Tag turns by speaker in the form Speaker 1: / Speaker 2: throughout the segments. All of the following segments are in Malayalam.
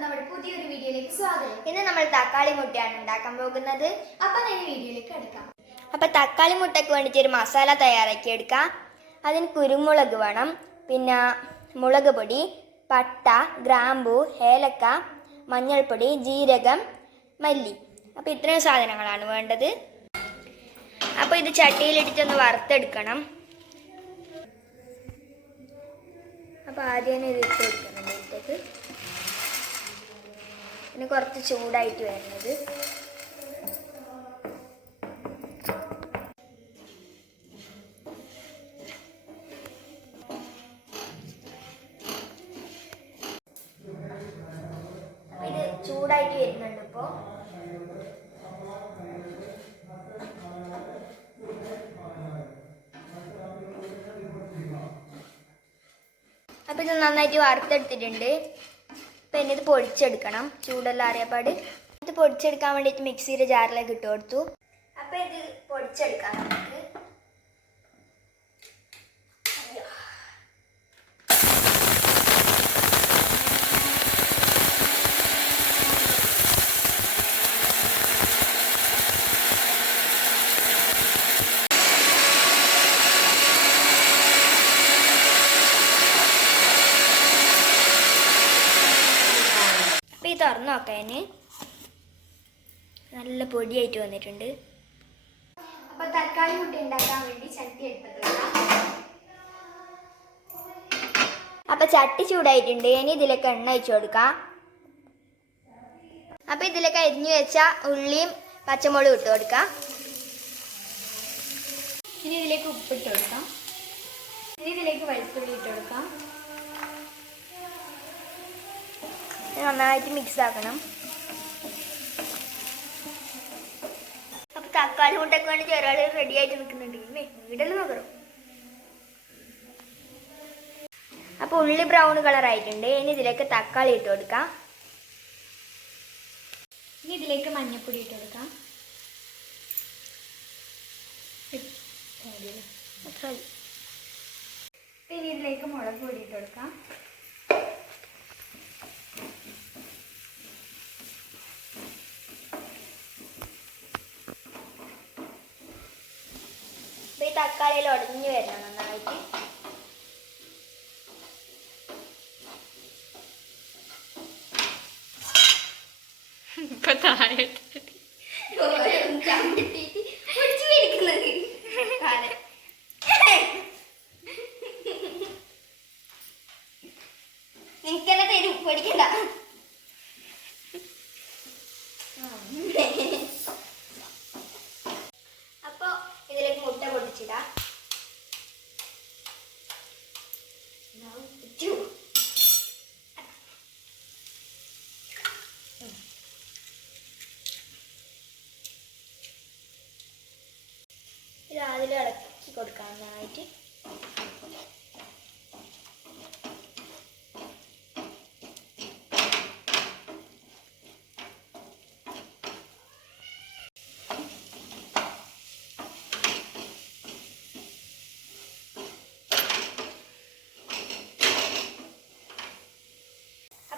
Speaker 1: നമ്മുടെ പുതിയൊരു വീഡിയോയിലേക്ക് സ്വാഗതം.
Speaker 2: ഇന്ന് നമ്മൾ തക്കാളി മുട്ടയാണ് ഉണ്ടാക്കാൻ പോകുന്നത്.
Speaker 1: അപ്പൊ നേരെ വീഡിയോയിലേക്ക് എടുക്കാം
Speaker 2: അപ്പോൾ തക്കാളി മുട്ടയ്ക്ക് വേണ്ടിയിട്ട് ഒരു മസാല തയ്യാറാക്കി എടുക്കാം. അതിന് കുരുമുളക് വേണം. പിന്നെ മുളക് പൊടി പട്ട ഗ്രാമ്പു ഏലക്ക മഞ്ഞൾപ്പൊടി ജീരകം മല്ലി. അപ്പോൾ ഇത്രയും സാധനങ്ങളാണ് വേണ്ടത്. അപ്പോൾ ഇത് ചട്ടിയിലിട്ടിട്ടൊന്ന് വറുത്തെടുക്കണം. അപ്പോൾ ആദ്യം ഇത് ഇട്ട് കൊടുക്കണം ഇതിലേക്ക് പിന്നെ കുറച്ച് ചൂടായിട്ട് വരുന്നത്. ഇത് ചൂടായിട്ട് വരുന്നുണ്ട് ഇപ്പോ. അപ്പൊ ഇത് നന്നായിട്ട് വറുത്തെടുത്തിട്ടുണ്ട്. അപ്പൊ ഇനി ഇത് പൊടിച്ചെടുക്കണം. ചൂടെല്ലാം അറിയപ്പാട് ഇത് പൊടിച്ചെടുക്കാൻ വേണ്ടിയിട്ട് മിക്സിയുടെ ജാറിലേക്ക് ഇട്ട് കൊടുത്തു. അപ്പോൾ ഇത് പൊടിച്ചെടുക്കാം നമുക്ക്. ഈ നല്ല പൊടിയായിട്ട് വന്നിട്ടുണ്ട്.
Speaker 1: അപ്പൊ തക്കാളി മുട്ട ഉണ്ടാക്കാൻ വേണ്ടി ചട്ടി എടുത്തിട്ടുണ്ട്
Speaker 2: അപ്പൊ ചട്ടി ചൂടായിട്ടുണ്ട്. ഇനി ഇതിലേക്ക് എണ്ണ ഒഴിച്ചു കൊടുക്കാം. അപ്പൊ ഇതിലേക്ക് അരിഞ്ഞു വെച്ച ഉള്ളിയും പച്ചമുളകും ഇട്ട് കൊടുക്കാം.
Speaker 1: ഇനി ഇതിലേക്ക് ഉപ്പിട്ട് കൊടുക്കാം. ഇനി ഇതിലേക്ക് വെളുത്തുള്ളി ഇട്ട് കൊടുക്കാം.
Speaker 2: നന്നായിട്ട് മിക്സ് ആക്കണം. അപ്പൊ തക്കാളി മുട്ടൊക്കെ വേണ്ടി ഒരാൾ റെഡി ആയിട്ട് നിൽക്കുന്നുണ്ട്. വീടെല്ലാം നോക്കണം അപ്പൊ ഉള്ളി ബ്രൗൺ കളർ ആയിട്ടുണ്ട്. ഇനി ഇതിലേക്ക് തക്കാളി ഇട്ട് കൊടുക്കാം.
Speaker 1: ഇനി ഇതിലേക്ക് മഞ്ഞപ്പൊടി ഇട്ട് കൊടുക്കാം. ഇനി ഇതിലേക്ക് മുളക് പൊടി ഇട്ട് കൊടുക്കാം.
Speaker 2: തക്കാളിയിൽ ഉടഞ്ഞു വരണം നന്നായിട്ട്.
Speaker 1: ഇപ്പൊ താഴെ
Speaker 2: നിനക്കെന്നെ തരും? പഠിക്കണ്ട അപ്പൊ ഇതിലേക്ക് മുട്ട പൊട്ടിച്ചിടാം ഇത് അതിൽ ഇളക്കി കൊടുക്കാം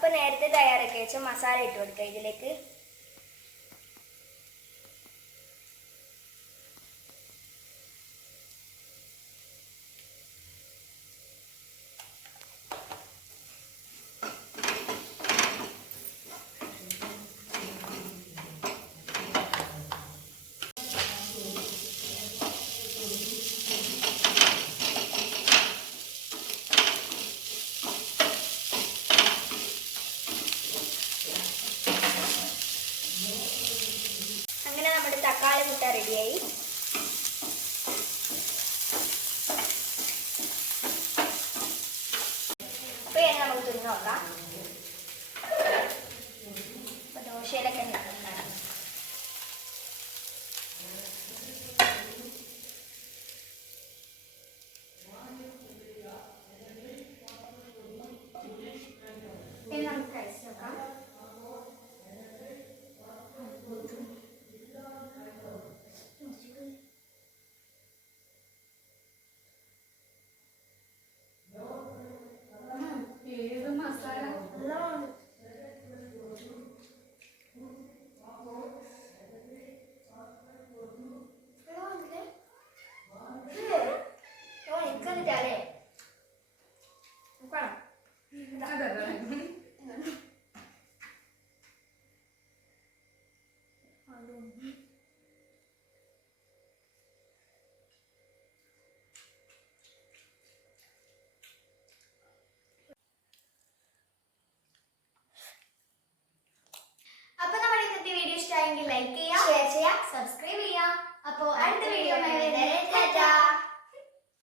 Speaker 2: അപ്പൊ നേരത്തെ തയ്യാറാക്കി വെച്ച മസാല ഇട്ട് കൊടുക്കുക ഇതിലേക്ക് അങ്ങനെ നമ്മുടെ തക്കാളി മുട്ട റെഡിയായി നമുക്ക് തിന്നു നോക്കാം. ദോശയിലൊക്കെ ഉണ്ടാക്കുന്നതാണ്
Speaker 1: ഇനി നമുക്ക് കഴിച്ച് നോക്കാം ഏത് മസാല
Speaker 2: നല്ല വന്നിട്ടല്ലേ നോക്കണം
Speaker 3: അതെ അതെ
Speaker 1: അപ്പൊ നമ്മുടെ ഇന്നത്തെ വീഡിയോ ഇഷ്ടമായെങ്കിൽ ലൈക്ക് ചെയ്യുക
Speaker 2: ഷെയർ ചെയ്യാം
Speaker 1: സബ്സ്ക്രൈബ് ചെയ്യുക അപ്പോൾ അടുത്ത
Speaker 2: വീഡിയോ ടാറ്റാ.